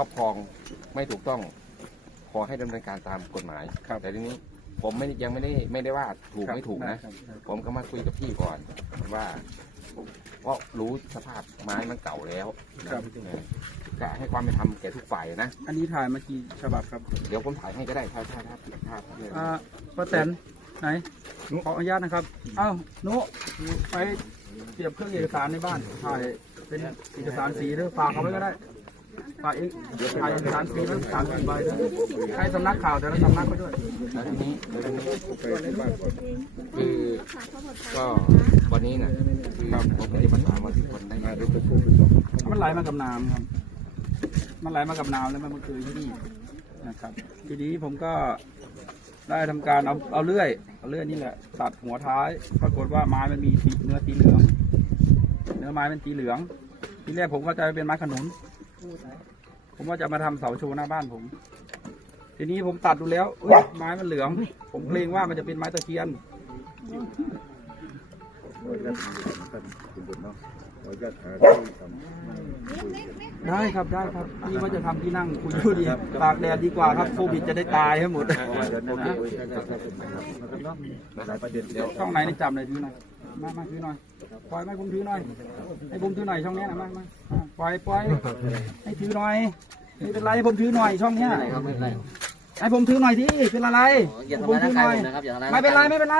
รอบครองไม่ถูกต้องขอให้ดำเนินการตามกฎหมายครับ แต่ทีนี้ผมไม่ยังไม่ได้ไม่ได้ว่าถูกครับไม่ถูกนะ ครับครับผมก็มาคุยกับพี่ก่อนว่าเพราะรู้สภาพไม้มันเก่าแล้วครับเออจะให้ความเป็นธรรมแก่ทุกฝ่ายนะ อันนี้ถ่ายมากี่ฉบับครับเดี๋ยวผมถ่ายให้ก็ได้ถ้าถ้าถ้าถ้าถ้าอ่าป้าแตนไหนขออนุญาตนะครับอ้าวนุไปเก็บเครื่องเอกสารในบ้านถ่ายเป็นเอกสารสีหรือฝากเขาไว้ก็ได้ ฝากเอกถ่ายเอกสารสีแล้วสามสี่ใบใช้สำนักข่าวแต่ละสำนักไปด้วย แล้วทีนี้แล้วทีนี้คือก็วันนี้นะคือผมไม่ได้ประสานว่าทุกคนได้มาด้วยตัวผู้มันไหลมากับน้ำครับ มันไหลมากับน้ำแล้วมันมาเกิดที่นี่นะครับ ทีนี้ผมก็ได้ทำการเอาเอาเลื่อยเอาเลื่อยนี่แหละตัดหัวท้าย ปรากฏว่าไม้มันมีสีเนื้อสีเหลือง เนื้อไม้เป็นสีเหลือง ทีแรกผมก็จเป็นไม้ขนุน ผมว่าจะมาทำเสาโชว์หน้าบ้านผม ทีนี้ผมตัดดูแล้วเอ้ยไม้มันเหลือง ผมเกรงว่ามันจะเป็นไม้ตะเคียนได้ครับได้ครับพี่ว่าจะทำที่นั่งคุยดูดีตากแดดดีกว่าครับโควิดจะได้ตายให้หมดนะช่องไหนนี่จำเลยถือหน่อยมามาถือหน่อยปล่อยมาให้ผมถือหน่อยให้ผมถือหน่อยช่องนี้นะมามาอะ ปล่อยปล่อยให้ถือหน่อยไม่เป็นไรให้ผมถือหน่อยช่องเนี้ย ครับไม่เป็นไรให้ผมถือหน่อยที่เป็นอะไรอย่าให้ทำผมร้ายถืร่าองหกาน่อยยผมนะครับอย่าทำร้ายไม่เป็นไรไม่เป็นไร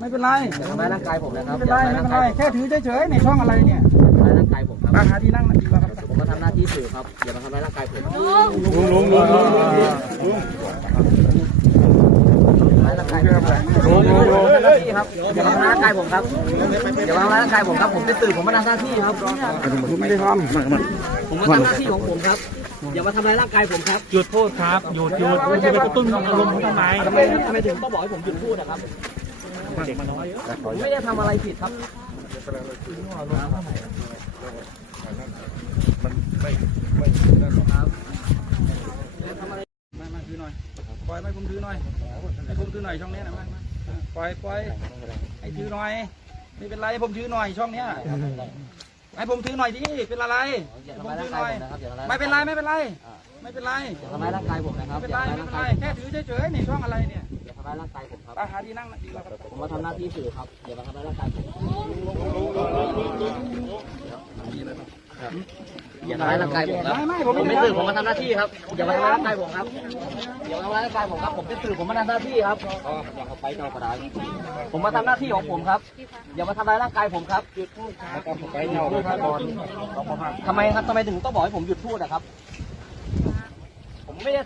ไม่เป็นไรอย่าทำร้ายร่างกายผมนะครัไม่บเป็นไรไม่เป็นไรแค่ถือเฉยๆในช่องอะไรเนี่ยทำร้ายร่างกายผมครับมาหาที่นั่งดีกว่าครับผมก็ทำหน้าที่สื่อครับอย่ามาทำร้ายร่างกายผมลุงลุงลุงลุงลุงทำร้ายร่างกายผมครับผมทำหน้า ที่ครับอย่ามาทำร้ายร่างกายผมครับอย่ามาทำร้ายร่างกายผมครับ ผมเป็นสื่อผมมาทำหน้าที่ครับผมไม่ได้ทำผมมาทำหน้าที่ของผมครับอย่ามาทำร้ายร่างกายผมครับหยุดพูดครับหยุดหยุดคุณจะไปกระตุ้นอารมณ์เขาทำไมทำไมทำไมถึงต้องบอกให้ผมหยุดพูดนะครับผมไม่ได้ทำอะไรผิดครับมามาถือหน่อยปล่อยให้ผมถือหน่อยให้ผมถือหน่อยช่องนี้นะมามา ปล่อยปล่อยให้ถือหน่อย ไม่เป็นไรให้ผมถือหน่อยช่องเนี้ยให้ผมถือหน่อยที่เป็นอะไรอย่าให้ทำผมร้ายถืร่าองหกาน่อยยผมนะครับอย่าทำร้ายไม่เป็นไรไม่เป็นไร ไม่เป็นไรอย่าทำร้ายร่างกายผมนะครับไม่เป็นอย่าไรทำร้ายไม่ร่างเป็นไรกายแค่ถือเฉยๆในช่องอะไรเนี่ยอย่าทำร้ายร่างกายผมครับไปหาที่นั่งดีกว่าครับผมมาทำหน้าที่สื่อครับอย่ามาทำร้ายร่างกายผม อย่าทำร้ายร่างกายผมครับไม่ไม่ผมผมไม่เป็นได้สื่อผมมาทำหน้าที่ครับ อย่ามาทำร้ายร่างกายผมครับ อย่ามาทำร้ายร่างกายผมครับ ผมเป็นสื่อผมมาทำหน้าที่ครับไปเจ้ากระดาษผมมาทำหน้าที่ของผมครับ อย่ามาทำร้ายร่างกายผมครับ หยุดพูดครับทำไมครับทำไมถึงต้องบอกให้ผมหยุดพูดอะครับ ผมไม่ได้ทำ